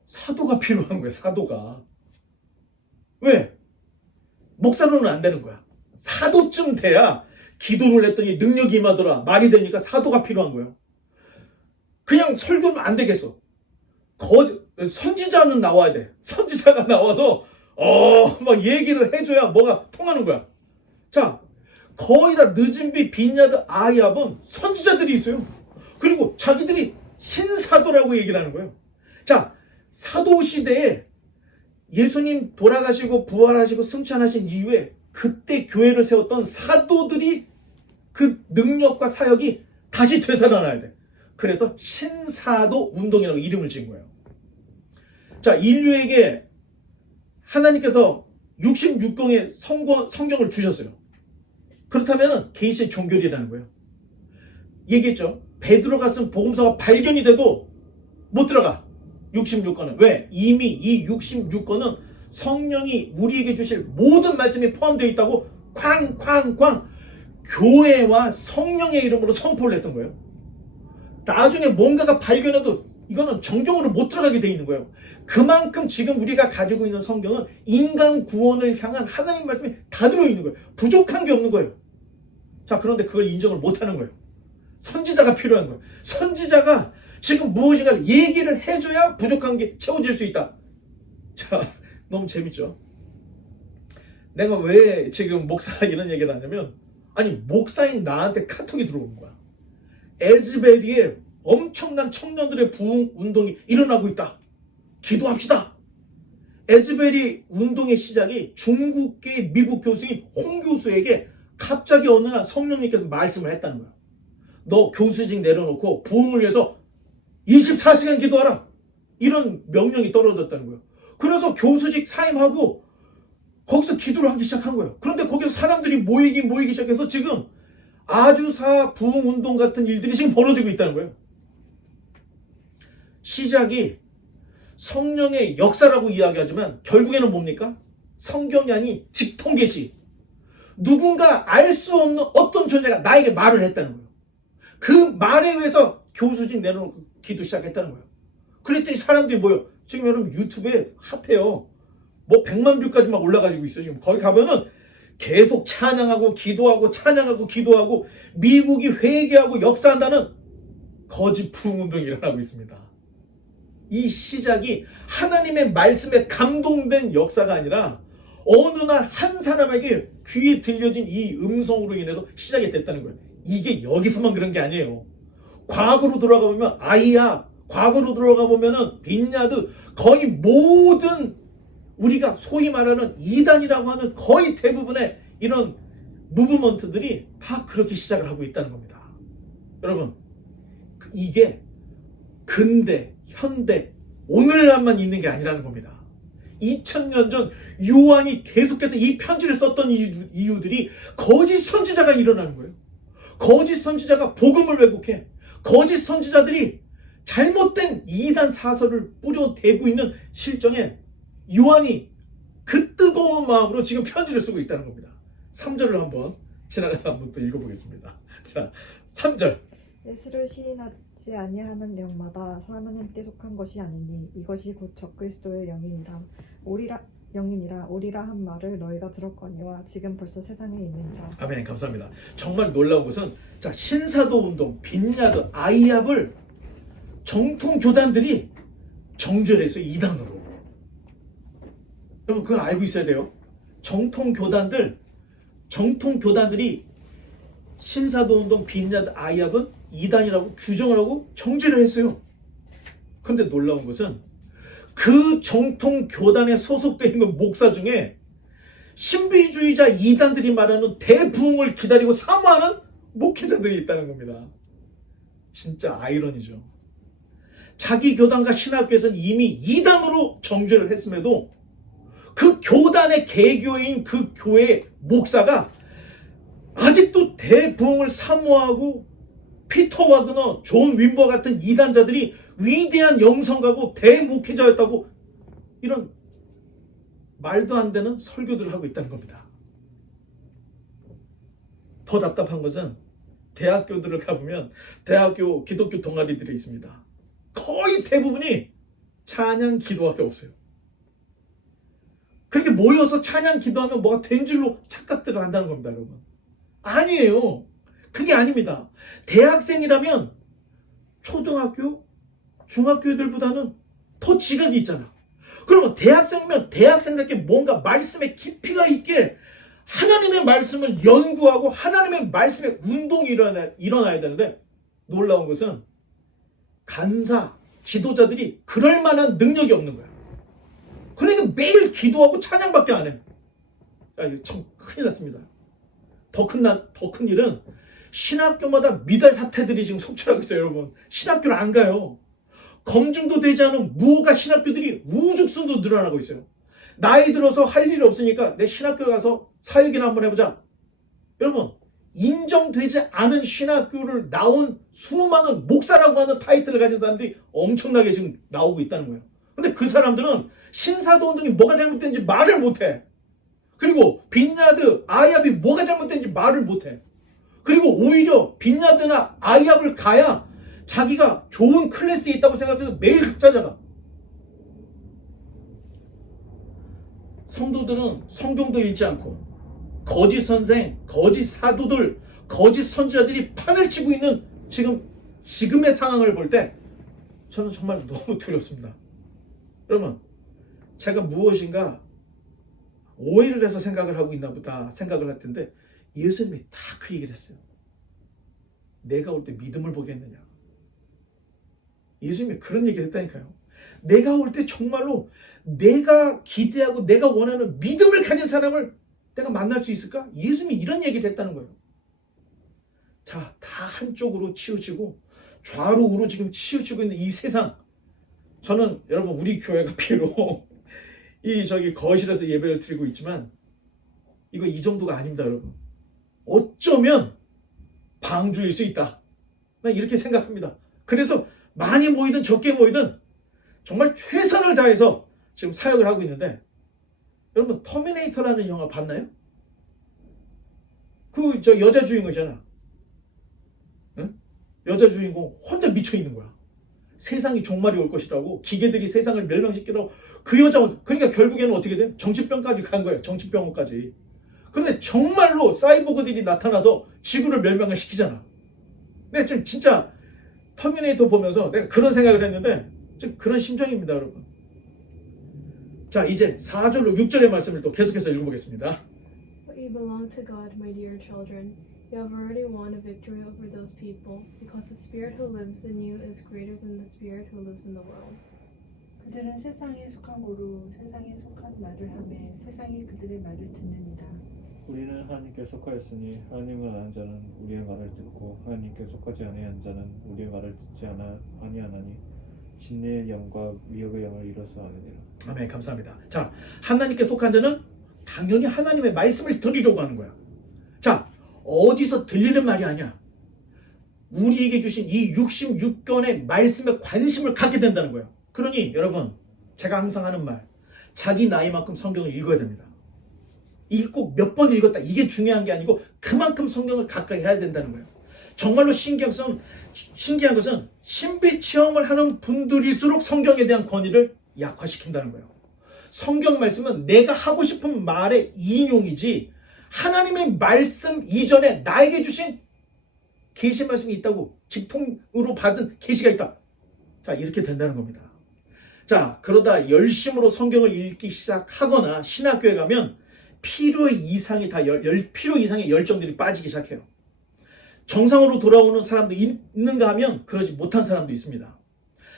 사도가 필요한 거예요. 사도가. 왜? 목사로는 안 되는 거야. 사도쯤 돼야 기도를 했더니 능력이 임하더라. 말이 되니까 사도가 필요한 거예요. 그냥 설교는 안 되겠어. 선지자는 나와야 돼. 선지자가 나와서 막 얘기를 해줘야 뭐가 통하는 거야. 자, 거의 다 늦은 비 빈야드 아이압은 선지자들이 있어요. 그리고 자기들이 신사도라고 얘기를 하는 거예요. 자, 사도 시대에 예수님 돌아가시고 부활하시고 승천하신 이후에 그때 교회를 세웠던 사도들이 그 능력과 사역이 다시 되살아나야 돼. 그래서 신사도 운동이라고 이름을 지은 거예요. 자, 인류에게 하나님께서 66권의 성경을 주셨어요. 그렇다면 계시 종교리라는 거예요. 얘기했죠. 베드로가 쓴 복음서가 발견이 돼도 못 들어가. 66권은. 왜? 이미 이 66권은 성령이 우리에게 주실 모든 말씀이 포함되어 있다고 쾅쾅쾅 교회와 성령의 이름으로 선포를 했던 거예요. 나중에 뭔가가 발견해도 이거는 정경으로 못 들어가게 돼 있는 거예요. 그만큼 지금 우리가 가지고 있는 성경은 인간 구원을 향한 하나님 말씀이 다 들어있는 거예요. 부족한 게 없는 거예요. 자, 그런데 그걸 인정을 못하는 거예요. 선지자가 필요한 거예요. 선지자가 지금 무엇인가 얘기를 해줘야 부족한 게 채워질 수 있다. 자, 너무 재밌죠? 내가 왜 지금 목사 이런 얘기를 하냐면, 아니, 목사인 나한테 카톡이 들어오는 거야. 에즈베리에 엄청난 청년들의 부흥 운동이 일어나고 있다. 기도합시다. 에즈베리 운동의 시작이 중국계 미국 교수인 홍 교수에게 갑자기 어느 날 성령님께서 말씀을 했다는 거야. 너 교수직 내려놓고 부흥을 위해서 24시간 기도하라. 이런 명령이 떨어졌다는 거예요. 그래서 교수직 사임하고 거기서 기도를 하기 시작한 거예요. 그런데 거기서 사람들이 모이기 시작해서 지금 아주사 부흥운동 같은 일들이 지금 벌어지고 있다는 거예요. 시작이 성령의 역사라고 이야기하지만 결국에는 뭡니까? 성경이 아닌 직통계시. 누군가 알 수 없는 어떤 존재가 나에게 말을 했다는 거예요. 그 말에 의해서 교수직 내려놓고 기도 시작했다는 거예요. 그랬더니 사람들이 뭐예요? 지금 여러분 유튜브에 핫해요. 뭐 100만 뷰까지 막 올라가지고 있어요. 지금 거기 가면은 계속 찬양하고 기도하고 찬양하고 기도하고 미국이 회개하고 역사한다는 거짓 부흥운동이 일어나고 있습니다. 이 시작이 하나님의 말씀에 감동된 역사가 아니라 어느 날 한 사람에게 귀에 들려진 이 음성으로 인해서 시작이 됐다는 거예요. 이게 여기서만 그런 게 아니에요. 과거로 돌아가 보면 아이야, 과거로 들어가 보면은 빈야드, 거의 모든 우리가 소위 말하는 이단이라고 하는 거의 대부분의 이런 무브먼트들이 다 그렇게 시작을 하고 있다는 겁니다. 여러분, 이게 근대, 현대, 오늘날만 있는 게 아니라는 겁니다. 2000년 전 요한이 계속해서 이 편지를 썼던 이유들이 거짓 선지자가 일어나는 거예요. 거짓 선지자가 복음을 왜곡해. 거짓 선지자들이 잘못된 이단 사설을 뿌려대고 있는 실정에 요한이 그 뜨거운 마음으로 지금 편지를 쓰고 있다는 겁니다. 3절을 한번 지나가서 한번 또 읽어보겠습니다. 자, 3절. 예수를 시인하지 아니하는 영마다 하나님께 속한 것이 아니니 이것이 곧 적그리스도의 영이니라 오리라 한 말을 너희가 들었거니와 지금 벌써 세상에 있느니라. 아멘. 감사합니다. 정말 놀라운 것은 자, 신사도 운동, 빈야드, 아이압을 정통 교단들이 정죄해서 이단으로. 여러분 그걸 알고 있어야 돼요. 정통 교단들이 신사도 운동, 빈야드, 아이압은 이단이라고 규정을 하고 정죄를 했어요. 그런데 놀라운 것은 그 정통 교단에 소속되어 있는 목사 중에 신비주의자 이단들이 말하는 대부흥을 기다리고 사모하는 목회자들이 있다는 겁니다. 진짜 아이러니죠. 자기 교단과 신학교에서는 이미 이단으로 정죄를 했음에도 그 교단의 개교인 그 교회 목사가 아직도 대부흥을 사모하고 피터 와그너, 존 윈버 같은 이단자들이 위대한 영성가고 대목회자였다고 이런 말도 안 되는 설교들을 하고 있다는 겁니다. 더 답답한 것은 대학교들을 가보면 대학교 기독교 동아리들이 있습니다. 거의 대부분이 찬양 기도밖에 없어요. 그렇게 모여서 찬양 기도하면 뭐가 된 줄로 착각들을 한다는 겁니다, 여러분. 아니에요. 그게 아닙니다. 대학생이라면 초등학교, 중학교 애들보다는 더 지각이 있잖아. 그러면 대학생이면 대학생답게 뭔가 말씀에 깊이가 있게 하나님의 말씀을 연구하고 하나님의 말씀에 운동이 일어나야 되는데 놀라운 것은 간사, 지도자들이 그럴 만한 능력이 없는 거야. 그러니까 매일 기도하고 찬양밖에 안 해. 야, 이거 참 큰일 났습니다. 더 큰 일은 신학교마다 미달 사태들이 지금 속출하고 있어요, 여러분. 신학교를 안 가요. 검증도 되지 않은 무허가 신학교들이 우죽순도 늘어나고 있어요. 나이 들어서 할 일이 없으니까 내 신학교 가서 사역이나 한번 해보자. 여러분, 인정되지 않은 신학교를 나온 수많은 목사라고 하는 타이틀을 가진 사람들이 엄청나게 지금 나오고 있다는 거예요. 근데 그 사람들은 신사도 운동이 뭐가 잘못된지 말을 못해. 그리고 빈야드, 아이압이 뭐가 잘못된지 말을 못해. 그리고 오히려 빈야드나 아이압을 가야 자기가 좋은 클래스에 있다고 생각해서 매일 찾아가. 성도들은 성경도 읽지 않고 거짓 선생, 거짓 사도들, 거짓 선지자들이 판을 치고 있는 지금의 상황을 볼 때 저는 정말 너무 두렵습니다. 여러분, 제가 무엇인가 오해를 해서 생각을 하고 있나 보다 생각을 할 텐데 예수님이 다 그 얘기를 했어요. 내가 올 때 믿음을 보겠느냐. 예수님이 그런 얘기를 했다니까요. 내가 올 때 정말로 내가 기대하고 내가 원하는 믿음을 가진 사람을 내가 만날 수 있을까? 예수님이 이런 얘기를 했다는 거예요. 자, 다 한쪽으로 치우치고 좌로 우로 지금 치우치고 있는 이 세상. 저는 여러분 우리 교회가 비록 거실에서 예배를 드리고 있지만 이거 이 정도가 아닙니다, 여러분. 어쩌면 방주일 수 있다. 난 이렇게 생각합니다. 그래서 많이 모이든 적게 모이든 정말 최선을 다해서 지금 사역을 하고 있는데 여러분 터미네이터라는 영화 봤나요? 저 여자 주인공이잖아. 응? 여자 주인공 혼자 미쳐 있는 거야. 세상이 종말이 올 것이라고 기계들이 세상을 멸망시키라고 그 여자 그러니까 결국에는 어떻게 돼? 정치병까지 간 거예요. 정치병원까지. 그런데 정말로 사이보그들이 나타나서 지구를 멸망을 시키잖아. 내가 좀 진짜 터미네이터 보면서 내가 그런 생각을 했는데 좀 그런 심정입니다, 여러분. 자, 이제 4절로 6절의 말씀을 또 계속해서 읽어보겠습니다. But you belong to God, my dear children. You have already won a victory over those people, because the Spirit who lives in you is greater than the Spirit who lives in the world. 그들은 세상에 속한 고로 세상에 속한 말을 하며 세상이 그들의 말을 듣느니라. 우리는 하나님께 속하였으니 하나님을 아는 자는 우리의 말을 듣고 하나님께 속하지 아니한 자는 우리의 말을 듣지 아니하나니 진리의 영과 미혹의 영을 이뤄서 아느니라. 아멘. 감사합니다. 자, 하나님께 속한 자는 당연히 하나님의 말씀을 들으려고 하는 거야. 자, 어디서 들리는 말이 아니야. 우리에게 주신 이 66권의 말씀에 관심을 갖게 된다는 거예요. 그러니 여러분, 제가 항상 하는 말, 자기 나이만큼 성경을 읽어야 됩니다. 이게 꼭 몇 번 읽었다 이게 중요한 게 아니고 그만큼 성경을 가까이 해야 된다는 거예요. 정말로 신기한 것은 신비 체험을 하는 분들일수록 성경에 대한 권위를 약화시킨다는 거예요. 성경 말씀은 내가 하고 싶은 말의 인용이지 하나님의 말씀 이전에 나에게 주신 계시 말씀이 있다고, 직통으로 받은 계시가 있다. 자, 이렇게 된다는 겁니다. 자, 그러다 열심으로 성경을 읽기 시작하거나 신학교에 가면 필요 이상의 열정들이 빠지기 시작해요. 정상으로 돌아오는 사람도 있는가 하면 그러지 못한 사람도 있습니다.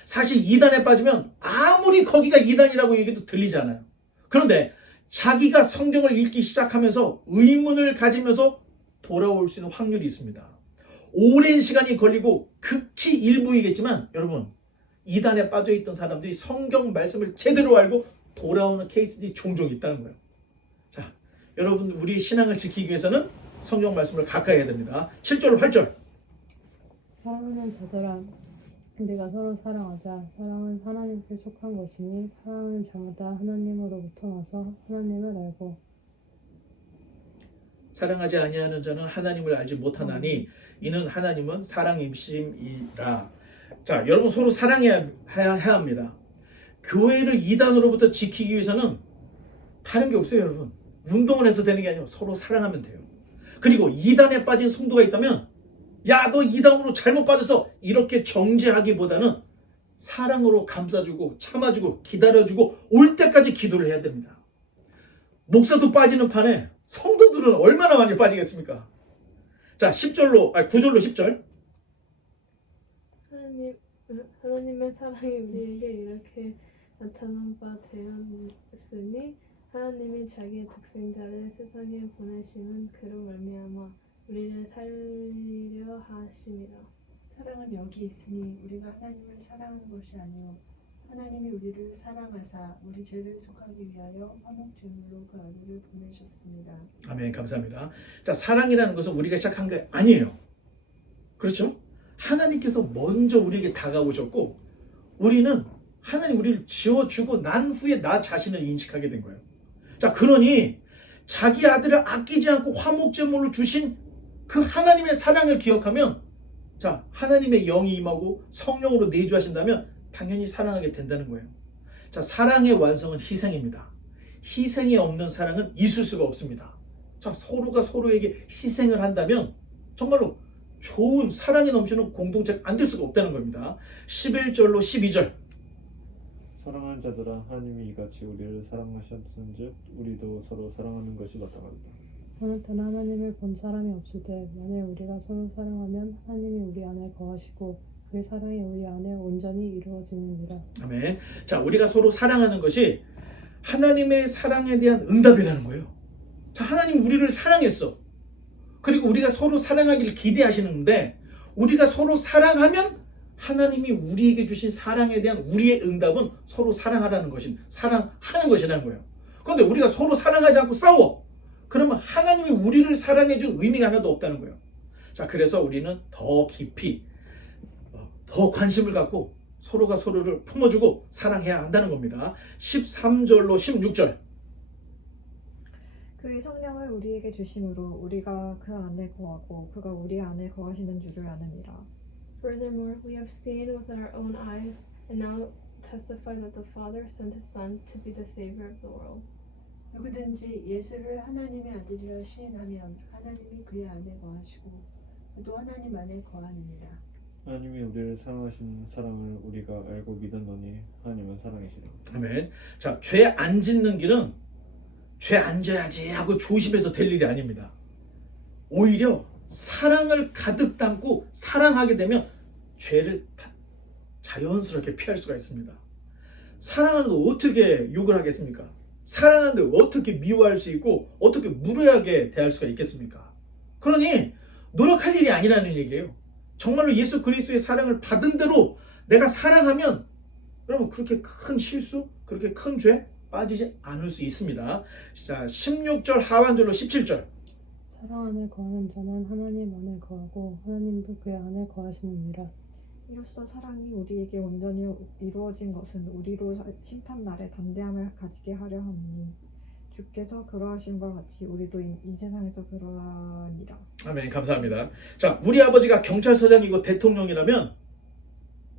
사실 이단에 빠지면 아무리 거기가 이단이라고 얘기도 들리지 않아요. 그런데 자기가 성경을 읽기 시작하면서 의문을 가지면서 돌아올 수 있는 확률이 있습니다. 오랜 시간이 걸리고 극히 일부이겠지만 여러분, 이단에 빠져있던 사람들이 성경 말씀을 제대로 알고 돌아오는 케이스들이 종종 있다는 거예요. 자, 여러분, 우리 신앙을 지키기 위해서는 성경 말씀을 가까이 해야 됩니다. 7절 8절. 사랑하는 자들아, 우리가 서로 사랑하자. 사랑은 하나님께 속한 것이니 사랑하는 자마다 하나님으로부터 나서 하나님을 알고. 사랑하지 아니하는 자는 하나님을 알지 못하나니 이는 하나님은 사랑이심이라. 자, 여러분, 서로 사랑해야 합니다. 교회를 이단으로부터 지키기 위해서는 다른 게 없어요, 여러분. 운동을 해서 되는 게 아니고 서로 사랑하면 돼요. 그리고 이단에 빠진 성도가 있다면, 야, 너 이단으로 잘못 빠져서 이렇게 정죄하기보다는 사랑으로 감싸주고 참아주고 기다려주고 올 때까지 기도를 해야 됩니다. 목사도 빠지는 판에 성도들은 얼마나 많이 빠지겠습니까? 자, 9절로 10절. 하나님의 사랑이 우리에게 이렇게 나타난 바 되었으니 하나님이 자기의 독생자를 세상에 보내심은 그로 말미암아 우리를 살리려 하심이라. 사랑은 여기 있으니 우리가 하나님을 사랑한 것이 아니요 하나님이 우리를 사랑하사 우리 죄를 속하기 위하여 화목제물로 그 아들을 보내셨습니다. 아멘, 감사합니다. 자, 사랑이라는 것은 우리가 시작한 게 아니에요. 그렇죠? 하나님께서 먼저 우리에게 다가오셨고 우리는 하나님 우리를 지어주고 난 후에 나 자신을 인식하게 된 거예요. 자, 그러니 자기 아들을 아끼지 않고 화목제물로 주신 그 하나님의 사랑을 기억하면, 자, 하나님의 영이 임하고 성령으로 내주하신다면 당연히 사랑하게 된다는 거예요. 자, 사랑의 완성은 희생입니다. 희생이 없는 사랑은 있을 수가 없습니다. 자, 서로가 서로에게 희생을 한다면 정말로 좋은 사랑이 넘치는 공동체가 안 될 수가 없다는 겁니다. 11절로 12절. 사랑하는 자들아, 하나님이 이같이 우리를 사랑하셨은즉 우리도 서로 사랑하는 것이 마땅하다. 오늘따라 하나님을 본 사람이 없으되 만일 우리가 서로 사랑하면 하나님이 우리 안에 거하시고 그의 사랑이 우리 안에 온전히 이루어지느니라. 아멘. 자, 우리가 서로 사랑하는 것이 하나님의 사랑에 대한 응답이라는 거예요. 자, 하나님 우리를 사랑했어. 그리고 우리가 서로 사랑하기를 기대하시는데 우리가 서로 사랑하면 하나님이 우리에게 주신 사랑에 대한 우리의 응답은 서로 사랑하라는 것인, 사랑하는 것이라는 거예요. 그런데 우리가 서로 사랑하지 않고 싸워. 그러면 하나님이 우리를 사랑해 준 의미가 하나도 없다는 거예요. 자, 그래서 우리는 더 깊이 더 관심을 갖고 서로가 서로를 품어주고 사랑해야 한다는 겁니다. 13절로 16절. 그의 성령을 우리에게 주심으로 우리가 그 안에 거하고 그가 우리 안에 거하시는 줄을 아느니라. Furthermore, we have seen with our own eyes and now testify that the Father sent His Son to be the Savior of the world. 누구든지 예수를 하나님의 아들이라 시인하면 하나님이 그의 안에 거하시고 또 하나님 안에 거하느니라. 하나님이 우리를 사랑하신 사랑을 우리가 알고 믿었노니 하나님은 사랑이시라. 아멘. 자, 죄 안 짓는 길은 죄 안 져야지 하고 조심해서 될 일이 아닙니다. 오히려 사랑을 가득 담고 사랑하게 되면 죄를 자연스럽게 피할 수가 있습니다. 사랑하는데 어떻게 욕을 하겠습니까? 사랑하는데 어떻게 미워할 수 있고 어떻게 무례하게 대할 수가 있겠습니까? 그러니 노력할 일이 아니라는 얘기예요. 정말로 예수 그리스도의 사랑을 받은 대로 내가 사랑하면 여러분 그렇게 큰 실수, 그렇게 큰 죄 빠지지 않을 수 있습니다. 자, 16절 하반절로 17절. 사랑 안에 거하는 자는 하나님 안에 거하고 하나님도 그의 안에 거하시느니라. 이로써 사랑이 우리에게 온전히 이루어진 것은 우리로 심판날에 담대함을 가지게 하려 함이니 주께서 그러하신 바 같이 우리도 이 세상에서 그러하니라. 아멘. 감사합니다. 자, 우리 아버지가 경찰서장이고 대통령이라면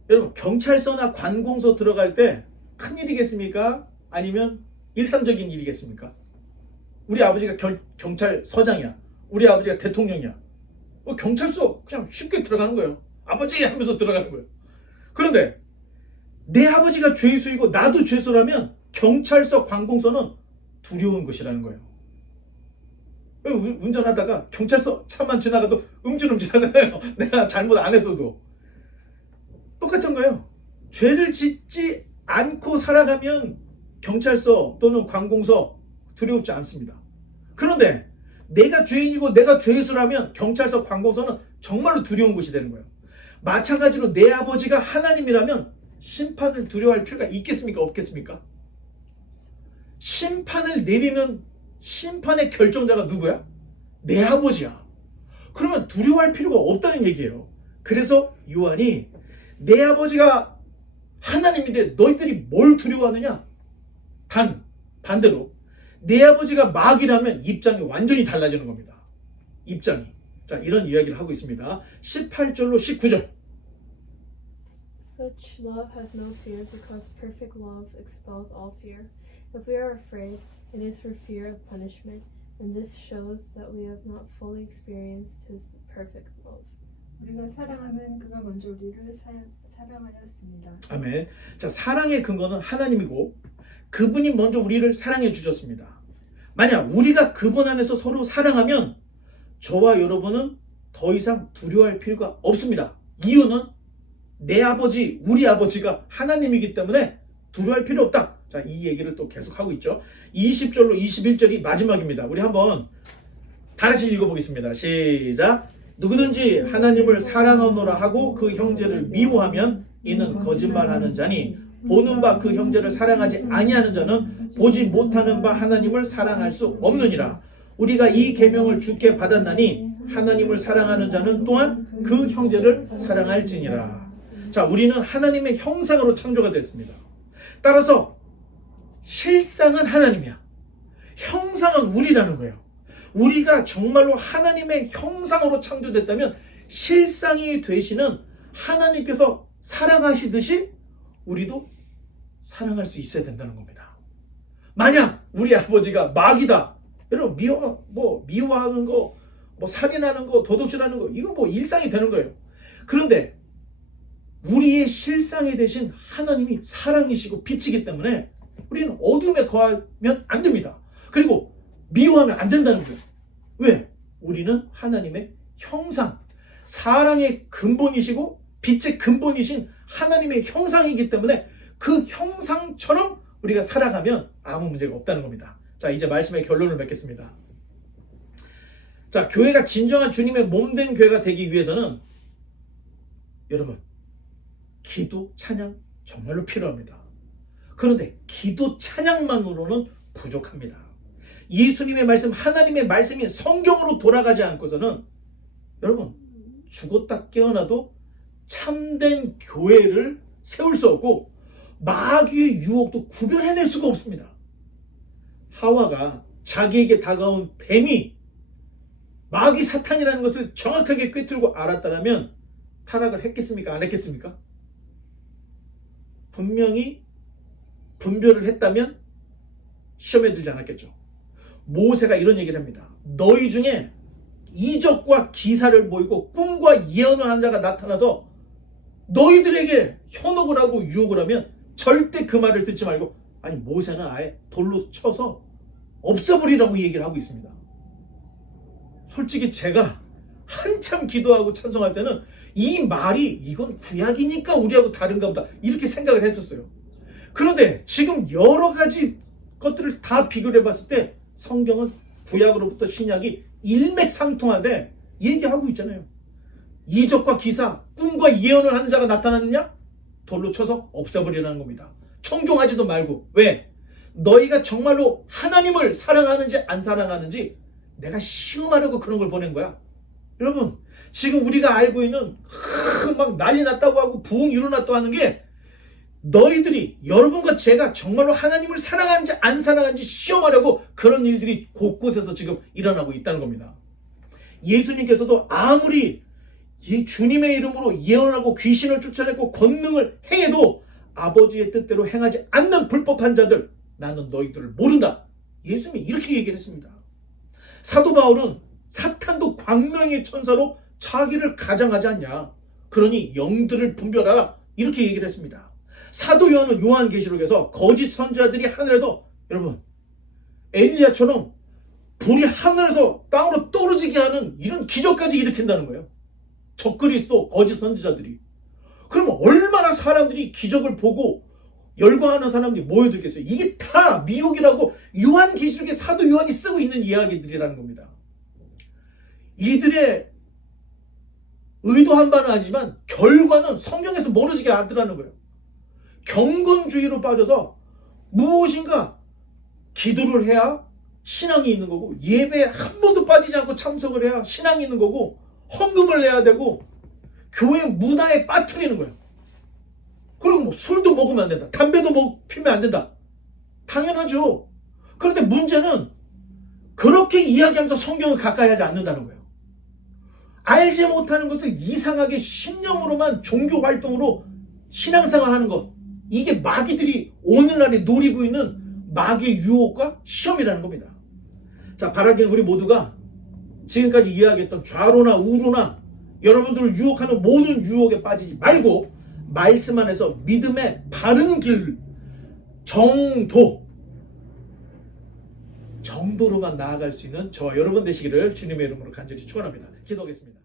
여러분 경찰서나 관공서 들어갈 때 큰일이겠습니까? 아니면 일상적인 일이겠습니까? 우리 아버지가 경찰서장이야. 우리 아버지가 대통령이야. 경찰서 그냥 쉽게 들어가는 거예요. 아버지 하면서 들어가는 거예요. 그런데 내 아버지가 죄수이고 나도 죄수라면 경찰서, 관공서는 두려운 것이라는 거예요. 운전하다가 경찰서 차만 지나가도 음주운전하잖아요. 내가 잘못 안 했어도. 똑같은 거예요. 죄를 짓지 않고 살아가면 경찰서 또는 관공서 두려우지 않습니다. 그런데 내가 죄인이고 내가 죄수라면 경찰서 관공서는 정말로 두려운 곳이 되는 거예요. 마찬가지로 내 아버지가 하나님이라면 심판을 두려워할 필요가 있겠습니까? 없겠습니까? 심판을 내리는 심판의 결정자가 누구야? 내 아버지야. 그러면 두려워할 필요가 없다는 얘기예요. 그래서 요한이 내 아버지가 하나님인데 너희들이 뭘 두려워하느냐? 반대로 내 아버지가 마귀라면 입장이 완전히 달라지는 겁니다. 입장이. 자, 이런 이야기를 하고 있습니다. 18절로 19절. Such love has no fear because perfect love expels all fear. If we are afraid, it is for fear of punishment, and this shows that we have not fully experienced His perfect love. 우리가 사랑하면 그가 먼저 우리를 사랑하였습니다. 아멘. 자, 사랑의 근거는 하나님이고 그분이 먼저 우리를 사랑해 주셨습니다. 만약 우리가 그분 안에서 서로 사랑하면 저와 여러분은 더 이상 두려워할 필요가 없습니다. 이유는 내 아버지, 우리 아버지가 하나님이기 때문에 두려워할 필요 없다. 자, 이 얘기를 또 계속 하고 있죠. 20절로 21절이 마지막입니다. 우리 한번 다 같이 읽어보겠습니다. 시작. 누구든지 하나님을 사랑하노라 하고 그 형제를 미워하면 이는 거짓말하는 자니 보는 바 그 형제를 사랑하지 아니하는 자는 보지 못하는 바 하나님을 사랑할 수 없느니라. 우리가 이 계명을 주께 받았나니 하나님을 사랑하는 자는 또한 그 형제를 사랑할지니라. 자, 우리는 하나님의 형상으로 창조가 됐습니다. 따라서 실상은 하나님이야. 형상은 우리라는 거예요. 우리가 정말로 하나님의 형상으로 창조됐다면 실상이 되시는 하나님께서 사랑하시듯이 우리도 사랑할 수 있어야 된다는 겁니다. 만약 우리 아버지가 마귀다. 여러분 미워하는 거, 살인하는 거, 도둑질하는 거 이거 일상이 되는 거예요. 그런데 우리의 실상이 되신 하나님이 사랑이시고 빛이기 때문에 우리는 어둠에 거하면 안 됩니다. 그리고 미워하면 안 된다는 거예요. 왜? 우리는 하나님의 형상, 사랑의 근본이시고 빛의 근본이신 하나님의 형상이기 때문에 그 형상처럼 우리가 살아가면 아무 문제가 없다는 겁니다. 자, 이제 말씀의 결론을 맺겠습니다. 자, 교회가 진정한 주님의 몸된 교회가 되기 위해서는 여러분, 기도, 찬양 정말로 필요합니다. 그런데 기도, 찬양만으로는 부족합니다. 예수님의 말씀, 하나님의 말씀이 성경으로 돌아가지 않고서는 여러분, 죽었다 깨어나도 참된 교회를 세울 수 없고 마귀의 유혹도 구별해낼 수가 없습니다. 하와가 자기에게 다가온 뱀이 마귀 사탄이라는 것을 정확하게 꿰뚫고 알았다면 타락을 했겠습니까? 안 했겠습니까? 분명히 분별을 했다면 시험에 들지 않았겠죠. 모세가 이런 얘기를 합니다. 너희 중에 이적과 기사를 보이고 꿈과 예언을 하는 자가 나타나서 너희들에게 현혹을 하고 유혹을 하면 절대 그 말을 듣지 말고, 아니 모세는 아예 돌로 쳐서 없애버리라고 얘기를 하고 있습니다. 솔직히 제가 한참 기도하고 찬송할 때는 이 말이 이건 구약이니까 우리하고 다른가 보다 이렇게 생각을 했었어요. 그런데 지금 여러 가지 것들을 다 비교를 해봤을 때 성경은 구약으로부터 신약이 일맥상통한데 얘기하고 있잖아요. 이적과 기사, 꿈과 예언을 하는 자가 나타났느냐? 돌로 쳐서 없애버리라는 겁니다. 청종하지도 말고. 왜? 너희가 정말로 하나님을 사랑하는지 안 사랑하는지 내가 시험하려고 그런 걸 보낸 거야. 여러분, 지금 우리가 알고 있는 막 난리 났다고 하고 부흥 일어났다고 하는 게 너희들이, 여러분과 제가 정말로 하나님을 사랑하는지 안 사랑하는지 시험하려고 그런 일들이 곳곳에서 지금 일어나고 있다는 겁니다. 예수님께서도 아무리 이 주님의 이름으로 예언하고 귀신을 쫓아내고 권능을 행해도 아버지의 뜻대로 행하지 않는 불법한 자들, 나는 너희들을 모른다. 예수님이 이렇게 얘기를 했습니다. 사도 바울은 사탄도 광명의 천사로 자기를 가장하지 않냐. 그러니 영들을 분별하라. 이렇게 얘기를 했습니다. 사도 요한은 요한계시록에서 거짓 선지자들이 하늘에서, 여러분, 엘리야처럼 불이 하늘에서 땅으로 떨어지게 하는 이런 기적까지 일으킨다는 거예요. 적그리스도 거짓 선지자들이. 그러면 얼마나 사람들이 기적을 보고 열광하는 사람들이 모여들겠어요. 이게 다 미혹이라고 요한계시록의 사도 요한이 쓰고 있는 이야기들이라는 겁니다. 이들의 의도한 바는 아니지만 결과는 성경에서 멀어지게 하더라는 거예요. 경건주의로 빠져서 무엇인가 기도를 해야 신앙이 있는 거고, 예배에 한 번도 빠지지 않고 참석을 해야 신앙이 있는 거고, 헌금을 내야 되고, 교회 문화에 빠뜨리는 거예요. 그리고 뭐 술도 먹으면 안 된다, 담배도 피우면 안 된다. 당연하죠. 그런데 문제는 그렇게 이야기하면서 성경을 가까이 하지 않는다는 거예요. 알지 못하는 것을 이상하게 신념으로만 종교 활동으로 신앙생활 하는 것, 이게 마귀들이 오늘날에 노리고 있는 마귀의 유혹과 시험이라는 겁니다. 자, 바라기는 우리 모두가 지금까지 이야기했던 좌로나 우로나 여러분들을 유혹하는 모든 유혹에 빠지지 말고 말씀 안에서 믿음의 바른 길, 정도로만 나아갈 수 있는 저와 여러분 되시기를 주님의 이름으로 간절히 축원합니다. 기도하겠습니다.